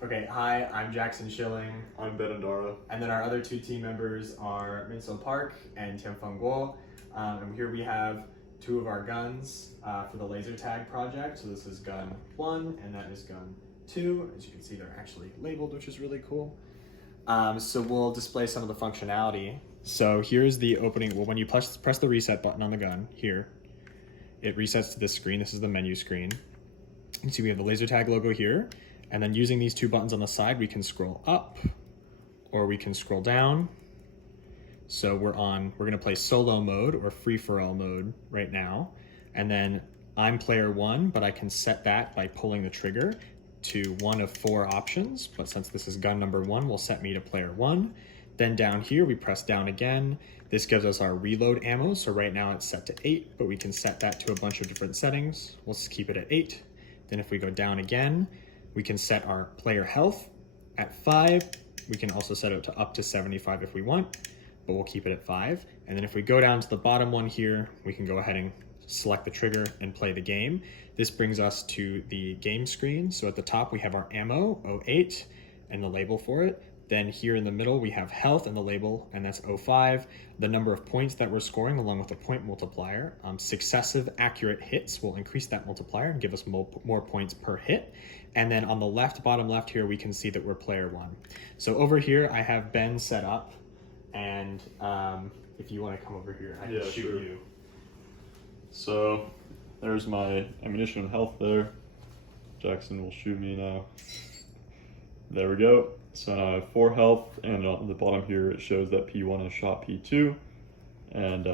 Okay, hi, I'm Jackson Schilling. I'm Ben Andara. And then our other two team members are Minso Park and Tianfeng Guo. And here we have two of our guns for the laser tag project. So this is gun 1 and that is gun 2. As you can see, they're actually labeled, which is really cool. So we'll display some of the functionality. So here's the opening. Well, when you press the reset button on the gun here, it resets to this screen. This is the menu screen. You can see we have the laser tag logo here. And then using these two buttons on the side, we can scroll up or we can scroll down. So we're gonna play solo mode or free-for-all mode right now. And then I'm player 1, but I can set that by pulling the trigger to one of 4 options. But since this is gun number 1, will set me to player 1. Then down here, we press down again. This gives us our reload ammo. So right now it's set to 8, but we can set that to a bunch of different settings. We'll just keep it at 8. Then if we go down again, we can set our player health at 5. We can also set it to up to 75 if we want, but we'll keep it at 5. And then if we go down to the bottom one here, we can go ahead and select the trigger and play the game. This brings us to the game screen. So at the top, we have our ammo, 08, and the label for it. Then here in the middle, we have health and the label, and that's 05. The number of points that we're scoring along with the point multiplier. Successive accurate hits will increase that multiplier and give us more points per hit. And then on the left, bottom left here, we can see that we're player 1. So over here, I have Ben set up, and if you want to come over here, I can shoot sure. you. So there's my ammunition and health there. Jackson will shoot me now. There we go. So now I have 4 health, and on the bottom here it shows that P1 has shot P2. And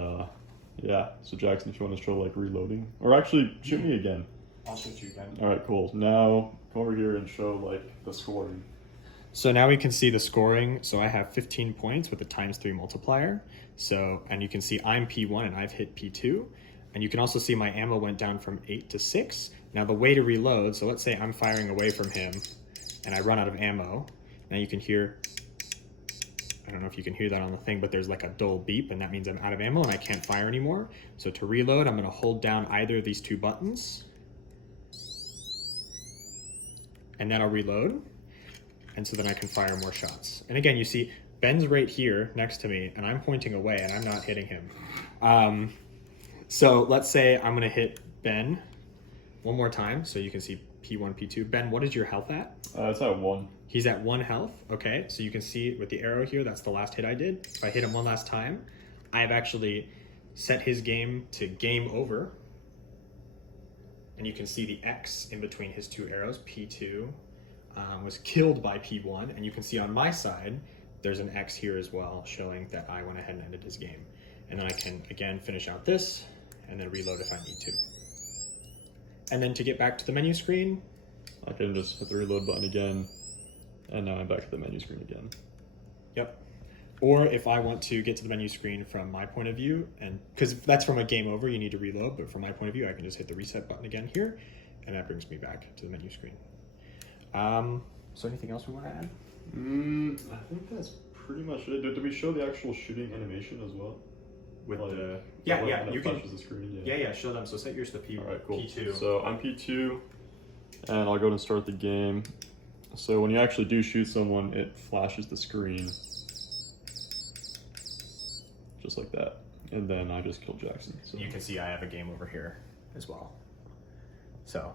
yeah, so Jackson, if you want to show like reloading, or actually shoot me again. I'll shoot you again. All right, cool. Now come over here and show like the scoring. So now we can see the scoring. So I have 15 points with a ×3 multiplier. So, and you can see I'm P1 and I've hit P2. And you can also see my ammo went down from 8 to 6. Now the way to reload, so let's say I'm firing away from him and I run out of ammo. Now you can hear, I don't know if you can hear that on the thing, but there's like a dull beep, and that means I'm out of ammo and I can't fire anymore. So to reload, I'm gonna hold down either of these 2 buttons, and that'll reload. And so then I can fire more shots. And again, you see Ben's right here next to me and I'm pointing away and I'm not hitting him. So let's say I'm gonna hit Ben one more time so you can see P1, P2. Ben, what is your health at? It's at 1. He's at 1 health, okay. So you can see with the arrow here, that's the last hit I did. If I hit him one last time, I've actually set his game to game over. And you can see the X in between his 2 arrows. P2 was killed by P1. And you can see on my side, there's an X here as well, showing that I went ahead and ended his game. And then I can, again, finish out this and then reload if I need to. And then to get back to the menu screen, I can just hit the reload button again, and now I'm back at the menu screen again. Yep. Or if I want to get to the menu screen from my point of view, and because that's from a game over, you need to reload, but from my point of view, I can just hit the reset button again here, and that brings me back to the menu screen. So anything else we want to add? I think that's pretty much it. Did we show the actual shooting animation as well? With like, the you can flashes the screen. Yeah, show them. So set yours to P. All right, cool. P2. So I'm P2, and I'll go ahead and start the game. So when you actually do shoot someone, it flashes the screen, just like that, and then I just killed Jackson. So you can see I have a game over here as well. So.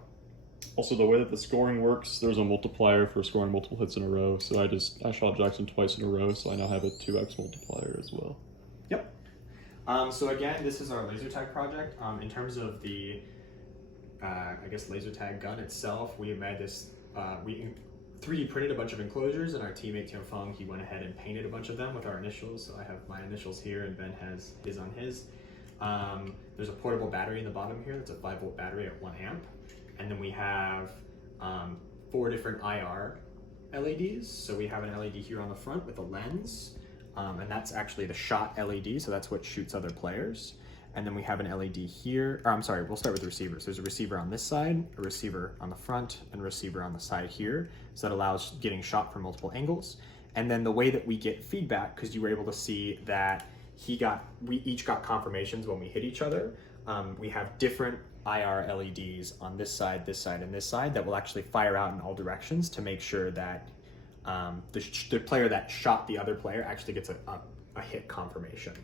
Also, the way that the scoring works, there's a multiplier for scoring multiple hits in a row. So I shot Jackson twice in a row, so I now have a 2x multiplier as well. Yep. So again, this is our laser tag project. In terms of the, I guess, laser tag gun itself, we made this, we 3D printed a bunch of enclosures, and our teammate Tianfeng, he went ahead and painted a bunch of them with our initials. So I have my initials here, and Ben has his on his. There's a portable battery in the bottom here. That's a 5-volt battery at 1 amp. And then we have 4 different IR LEDs. So we have an LED here on the front with a lens. And that's actually the shot LED, so that's what shoots other players. And then we have an LED here, or I'm sorry, we'll start with the receivers. There's a receiver on this side, a receiver on the front, and a receiver on the side here. So that allows getting shot from multiple angles. And then the way that we get feedback, because you were able to see that we each got confirmations when we hit each other. We have different IR LEDs on this side, and this side that will actually fire out in all directions to make sure that the player that shot the other player actually gets a hit confirmation.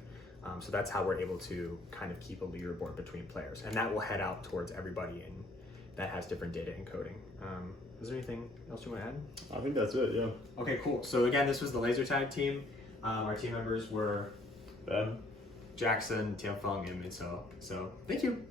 So that's how we're able to kind of keep a leaderboard between players, and that will head out towards everybody that has different data encoding. Is there anything else you want to add? I think that's it, yeah. Okay, cool. So again, this was the laser tag team. Our team members were Ben. Jackson, Tianfeng, and Minso. So thank you.